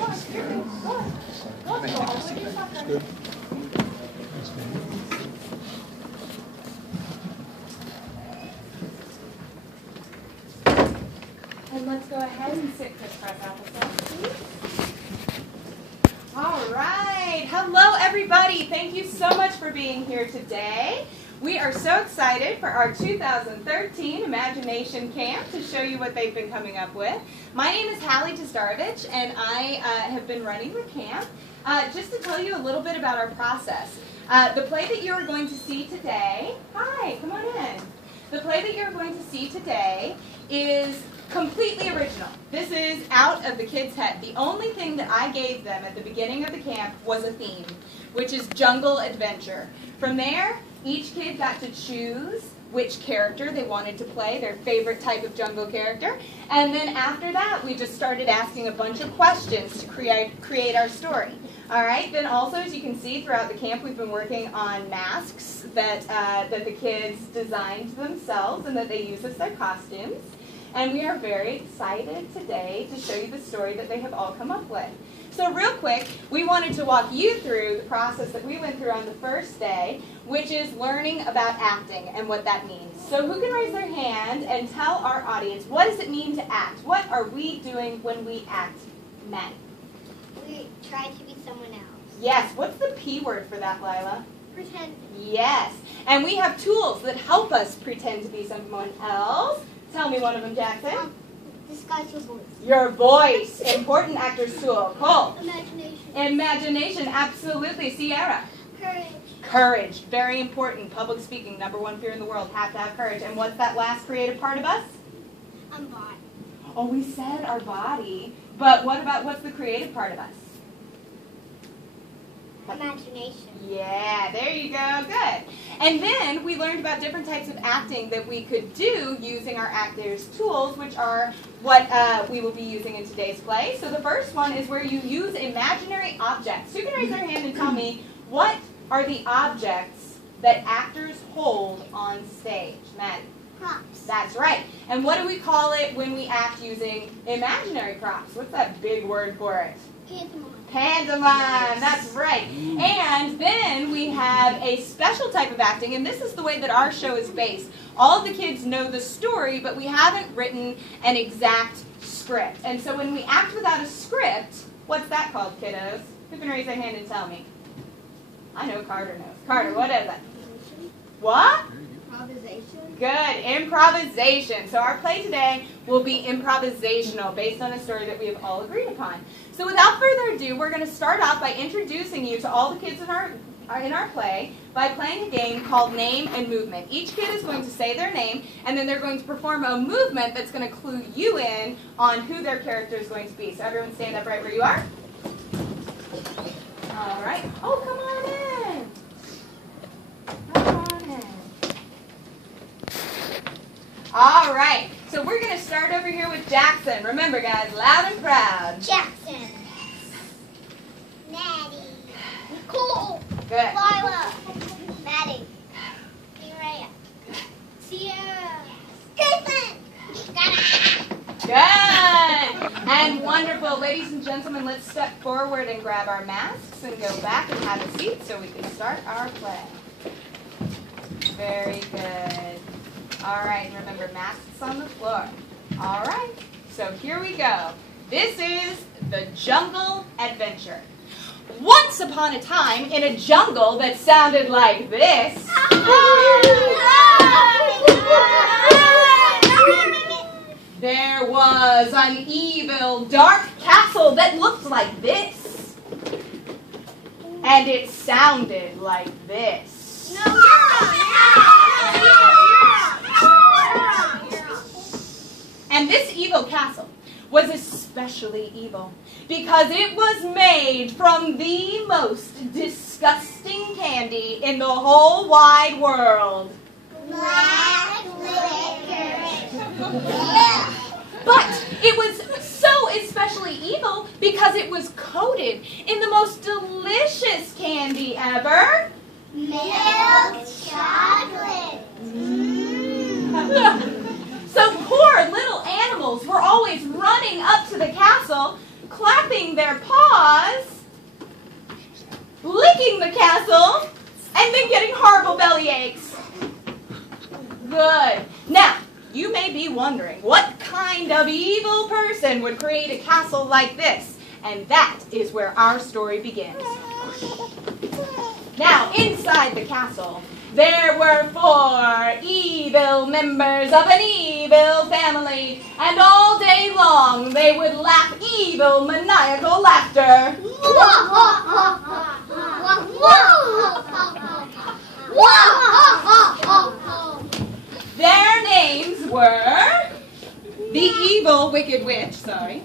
And let's go ahead and sit crisscross applesauce, please. All right. Hello, everybody. Thank you so much for being here today. We are so excited for our 2013 Imagination Camp to show you what they've been coming up with. My name is Hallie Testarovich, and I have been running the camp. Just to tell you a little bit about our process. The play that you are going to see today, hi, come on in. The play that you're going to see today is completely original. This is out of the kids' head. The only thing that I gave them at the beginning of the camp was a theme, which is jungle adventure. From there, each kid got to choose which character they wanted to play, their favorite type of jungle character. And then after that, we just started asking a bunch of questions to create our story. All right, then also, as you can see throughout the camp, we've been working on masks that the kids designed themselves and that they use as their costumes. And we are very excited today to show you the story that they have all come up with. So real quick, we wanted to walk you through the process that we went through on the first day, which is learning about acting and what that means. So who can raise their hand and tell our audience, what does it mean to act? What are we doing when we act, Matt? We try to be someone else. Yes. What's the P word for that, Lila? Pretend. Yes. And we have tools that help us pretend to be someone else. Tell me one of them, Jackson. Disguise your voice. Your voice. Important actor's tool. Cole. Imagination. Imagination. Absolutely. Sierra. Courage. Courage. Very important. Public speaking. #1 fear in the world. Have to have courage. And what's that last creative part of us? Body. Oh, we said our body. But what's the creative part of us? Imagination. Yeah, there you go. Good. And then we learned about different types of acting that we could do using our actors' tools, which are what we will be using in today's play. So the first one is where you use imaginary objects. So you can raise your hand and tell me, what are the objects that actors hold on stage? Maddie? Props. That's right. And what do we call it when we act using imaginary props? What's that big word for it? Pantomime. Pantomime, that's right. And then we have a special type of acting, and this is the way that our show is based. All of the kids know the story, but we haven't written an exact script. And so when we act without a script, what's that called, kiddos? Who can raise their hand and tell me? I know Carter knows. Carter, what is it? What? Improvisation. Good, improvisation. So our play today will be improvisational, based on a story that we have all agreed upon. So without further ado, we're going to start off by introducing you to all the kids in our play by playing a game called Name and Movement. Each kid is going to say their name, and then they're going to perform a movement that's going to clue you in on who their character is going to be. So everyone stand up right where you are. All right. Oh, come on in. Come on in. All right, so we're going to start over here with Jackson. Remember, guys, loud and proud. Jackson. Maddie. Nicole. Good. Lila. Maddie. Mireya. Sierra. Jason. Good. And wonderful. Ladies and gentlemen, let's step forward and grab our masks and go back and have a seat so we can start our play. Very good. All right, remember, masks on the floor. All right, so here we go. This is the jungle adventure. Once upon a time, in a jungle that sounded like this, there was an evil, dark castle that looked like this, and it sounded like this. And this evil castle was especially evil because it was made from the most disgusting candy in the whole wide world. Black licorice. But it was so especially evil because it was coated in the most delicious candy ever. Milk chocolate. So poor little animals were always running up to the castle, clapping their paws, licking the castle, and then getting horrible belly aches. Good. Now, you may be wondering, what kind of evil person would create a castle like this? And that is where our story begins. Now, inside the castle, there were 4 evil members of an evil family, and all day long they would laugh evil, maniacal laughter. Their names were the evil wicked witch, There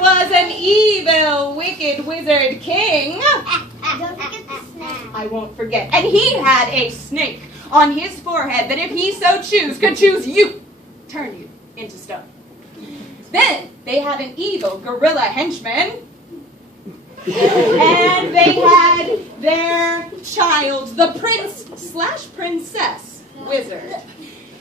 was an evil wicked wizard king. Don't forget the snake. I won't forget. And he had a snake on his forehead that if he so choose, could choose you, turn you into stone. Then they had an evil gorilla henchman. And they had their child, the prince/princess wizard.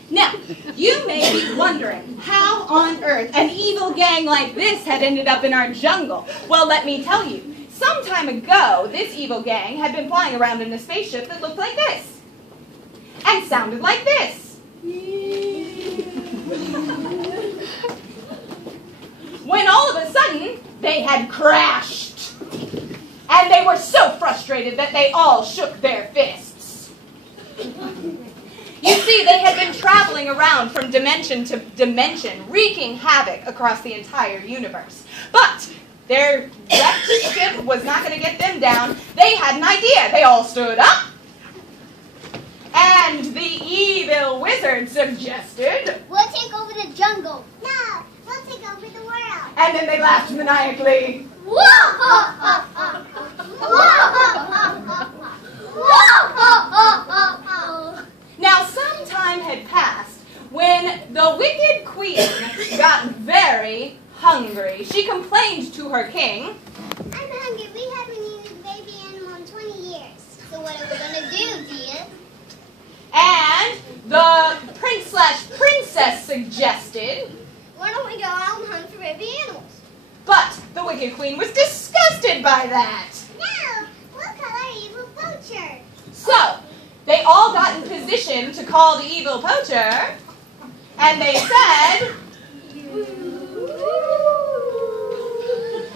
Now, you may be wondering how on earth an evil gang like this had ended up in our jungle. Well, let me tell you. Some time ago, this evil gang had been flying around in a spaceship that looked like this. And sounded like this. When all of a sudden, they had crashed. And they were so frustrated that they all shook their fists. You see, they had been traveling around from dimension to dimension, wreaking havoc across the entire universe. But their wrecked ship was not going to get them down. They had an idea. They all stood up. And the evil wizard suggested, We'll take over the jungle. No, we'll take over the world. and then they laughed maniacally. Now, some time had passed when the wicked queen got very hungry. She complained to her king, I'm hungry. We haven't eaten a baby animal in 20 years. So what are we going to do, dear? and the prince/princess suggested, Why don't we go out and hunt for baby animals? but the wicked queen was disgusted by that. No, we'll call our evil poacher. So, they all got in position to call the evil poacher, and they said,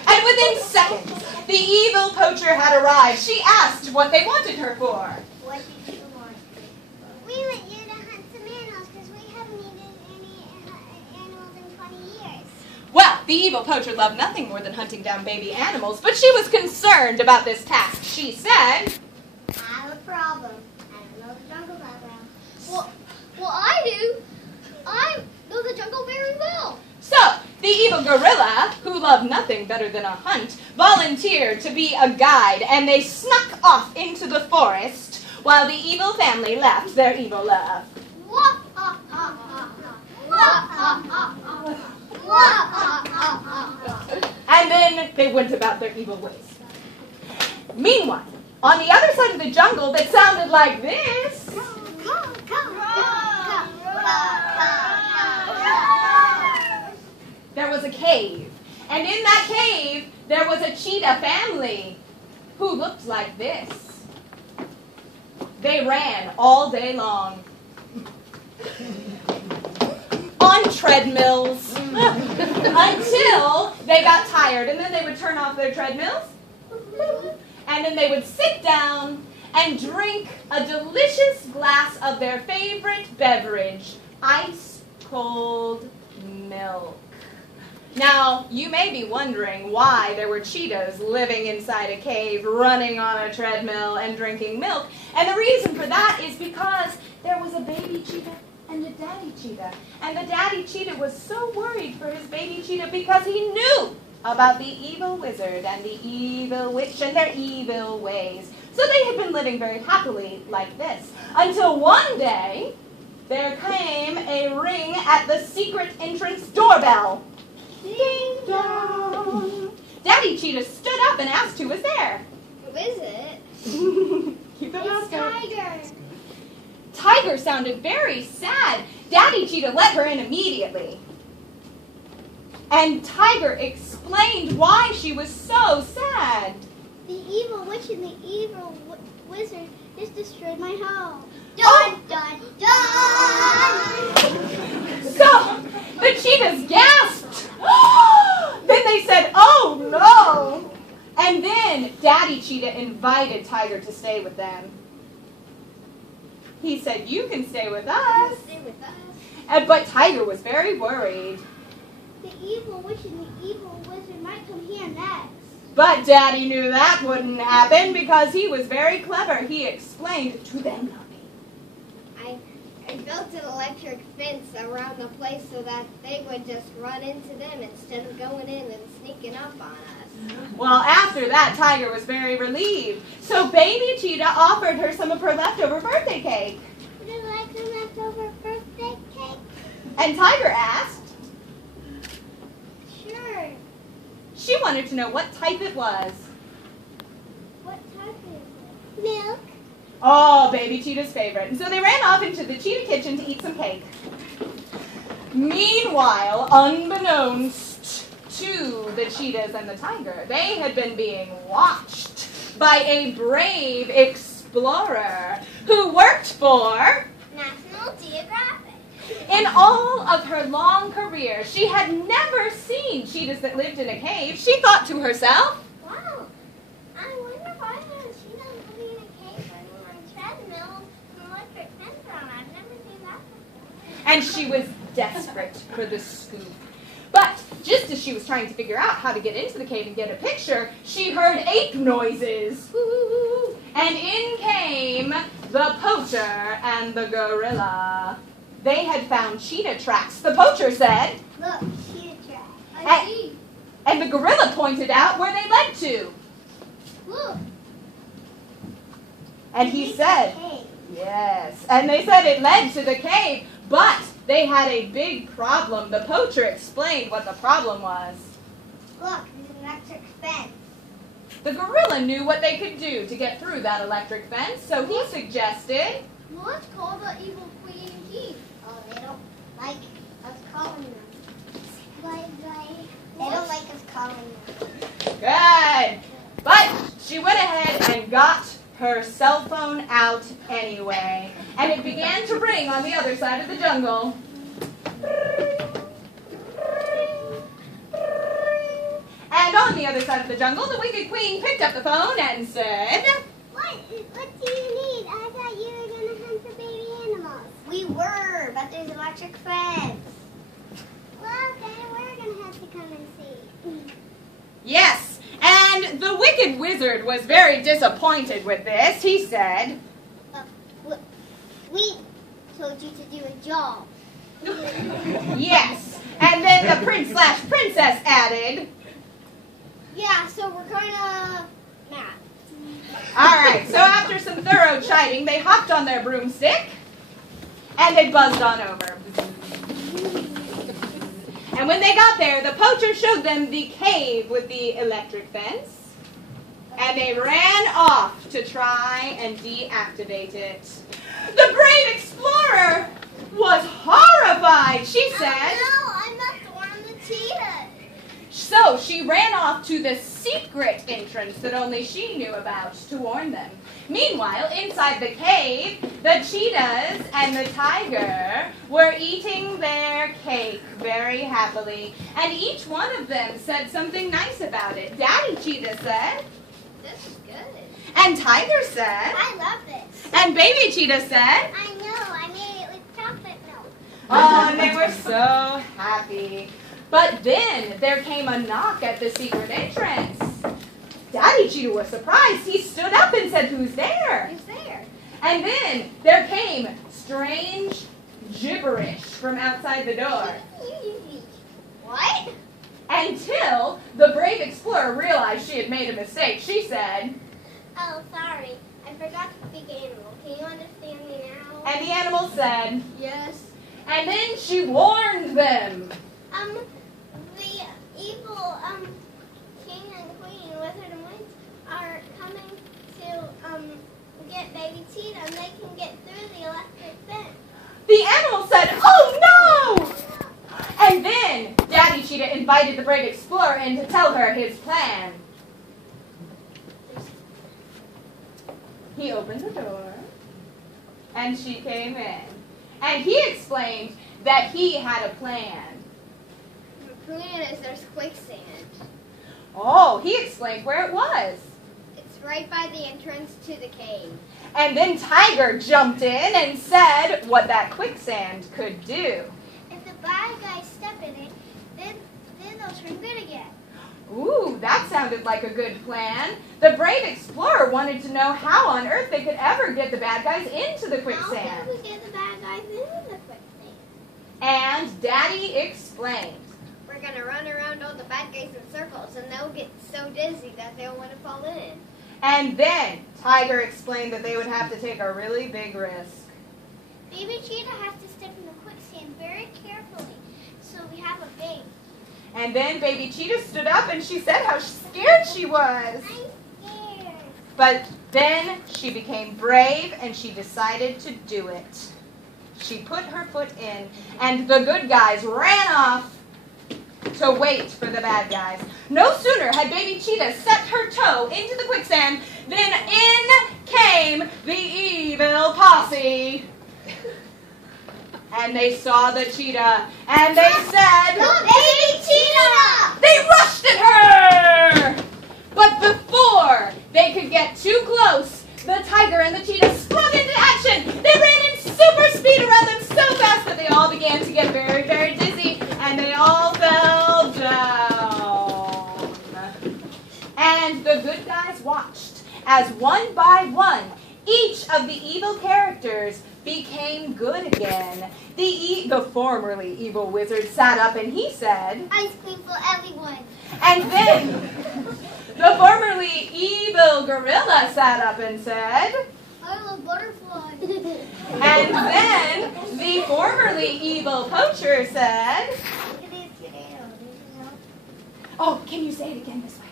and within seconds, the evil poacher had arrived. She asked what they wanted her for. What did you want? We want you to hunt some animals because we haven't eaten any animals in 20 years. Well, the evil poacher loved nothing more than hunting down baby animals, but she was concerned about this task. She said, I have a problem. I don't know the jungle that well. Well, I do. I know the jungle very well. so the evil gorilla, who loved nothing better than a hunt, volunteered to be a guide, and they snuck off into the forest while the evil family laughed their evil laugh. And then they went about their evil ways. Meanwhile, on the other side of the jungle that sounded like this, there was a cave. And in that cave, there was a cheetah family who looked like this. They ran all day long on treadmills until they got tired. And then they would turn off their treadmills. And then they would sit down and drink a delicious glass of their favorite beverage, ice-cold milk. Now, you may be wondering why there were cheetahs living inside a cave, running on a treadmill, and drinking milk. And the reason for that is because there was a baby cheetah and a daddy cheetah. And the daddy cheetah was so worried for his baby cheetah because he knew about the evil wizard and the evil witch and their evil ways. So they had been living very happily like this. Until one day, there came a ring at the secret entrance doorbell. Ding dong! Daddy Cheetah stood up and asked who was there. Who is it? Keep the It's mask on. Tiger. Tiger sounded very sad. Daddy Cheetah let her in immediately. And Tiger explained why she was so sad. The evil witch and the evil wizard just destroyed my home. Dun, dun, dun! So the cheetahs gasped. Then they said, "Oh no!" And then Daddy Cheetah invited Tiger to stay with them. He said, "You can stay with us." Stay with us. But Tiger was very worried. The evil witch and the evil wizard might come here next. But Daddy knew that wouldn't happen because he was very clever. He explained to them. I built an electric fence around the place so that they would just run into them instead of going in and sneaking up on us. Well, after that, Tiger was very relieved. So Baby Cheetah offered her some of her leftover birthday cake. Would you like some leftover birthday cake? And Tiger asked. Sure. She wanted to know what type it was. What type is it? Milk. Oh, Baby Cheetah's favorite. And so they ran off into the cheetah kitchen to eat some cake. Meanwhile, unbeknownst to the cheetahs and the tiger, they had been being watched by a brave explorer who worked for National Geographic. In all of her long career, she had never seen cheetahs that lived in a cave. She thought to herself, Wow. I wonder if I had a cheetah living in a cave running on treadmills and electric fence around. I've never seen that before. and she was desperate for the scoop. But just as she was trying to figure out how to get into the cave and get a picture, she heard ape noises. And in came the poacher and the gorilla. They had found cheetah tracks. The poacher said, Look, cheetah track. I see. and the gorilla pointed out where they led to. Look. And he said, Hey. yes. And they said it led to the cave, but they had a big problem. The poacher explained what the problem was. Look, there's an electric fence. The gorilla knew what they could do to get through that electric fence, so he suggested, Let's call the evil queen and king. Oh, they don't like us calling them. They don't like us calling them. good. But she went ahead and got her cell phone out anyway, and it began to ring on the other side of the jungle. And on the other side of the jungle, the wicked queen picked up the phone and said, What do you need? I thought you were going to hunt for baby animals. We were, but there's an electric fence. Well, then we're going to have to come and see. yes. And the wicked wizard was very disappointed with this. He said, We told you to do a job. yes. And then the prince/princess added, Yeah, so we're kind of mad. all right, so after some thorough chiding, they hopped on their broomstick and they buzzed on over. And when they got there, the poacher showed them the cave with the electric fence, and they ran off to try and deactivate it. The brave explorer was horrified. She said, No, I'm not the one on the cheetah. so she ran off to the secret entrance that only she knew about to warn them. Meanwhile, inside the cave, the cheetahs and the tiger were eating their cake very happily, and each one of them said something nice about it. Daddy Cheetah said, This is good. and Tiger said, I love this. and Baby Cheetah said, I know, I made it with chocolate milk. oh, and they were so happy. But then there came a knock at the secret entrance. Daddy Cheetah was surprised. He stood up and said, who's there? Who's there? And then there came strange gibberish from outside the door. What? Until the brave explorer realized she had made a mistake. She said, Oh, sorry. I forgot to speak animal. Can you understand me now? and the animal said, Yes. and then she warned them. The evil, king and queen, wizard and witch are coming to, get baby cheetah and they can get through the electric fence. The animal said, oh no! And then Daddy Cheetah invited the brave explorer in to tell her his plan. He opened the door, and she came in. And he explained that he had a plan. The plan is there's quicksand. Oh, he explained where it was. It's right by the entrance to the cave. And then Tiger jumped in and said what that quicksand could do. If the bad guys step in it, then they'll turn good again. Ooh, that sounded like a good plan. The brave explorer wanted to know how on earth they could ever get the bad guys into the quicksand. How can we get the bad guys into the quicksand? And Daddy explained. We're going to run around all the bad guys in circles, and they'll get so dizzy that they'll want to fall in. And then Tiger explained that they would have to take a really big risk. Baby Cheetah has to step in the quicksand very carefully, so we have a bait. And then Baby Cheetah stood up and she said how scared she was. I'm scared. But then she became brave and she decided to do it. She put her foot in and the good guys ran off to wait for the bad guys. No sooner had Baby Cheetah set her toe into the quicksand than in came the evil posse. And they saw the cheetah, and they said, Baby Cheetah! They rushed at her! But before they could get too close, the tiger and the cheetah sprung into action. They ran in super speed around them so fast that they all began to get very, very dizzy, and they all fell down. And the good guys watched as one by one, each of the evil characters became good again. The formerly evil wizard sat up and he said, Ice cream for everyone. and then the formerly evil gorilla sat up and said, I love butterflies. and then the formerly evil poacher said, Look at these cute animals. They should help. oh, can you say it again this way?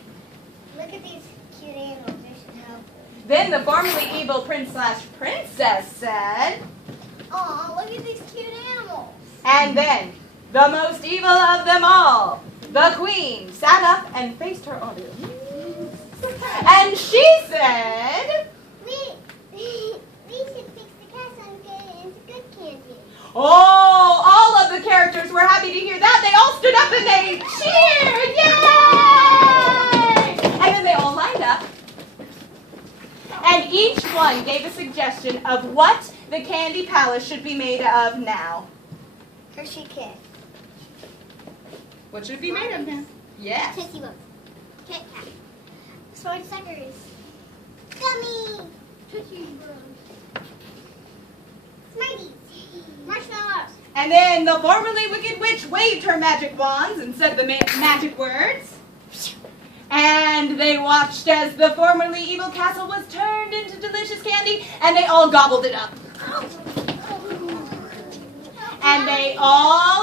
Look at these cute animals. They should help. Then the formerly evil prince/princess said, Oh, look at these cute animals. and then the most evil of them all, the queen, sat up and faced her audience. And she said, We should fix the castle and get it into good candy. oh, all of the characters were happy to hear that. They all stood up and they cheered. Yay! And then they all lined up. And each one gave a suggestion of what the Candy Palace should be made of now. Hershey Kit. What should it be made of now? Yes. Tootsie Rolls. Kit Kat. Sword suckers. Gummy. Tootsie Rolls. Smarties. Marshmallows. And then the formerly wicked witch waved her magic wands and said the magic words. And they watched as the formerly evil castle was turned into delicious candy, and they all gobbled it up. And they all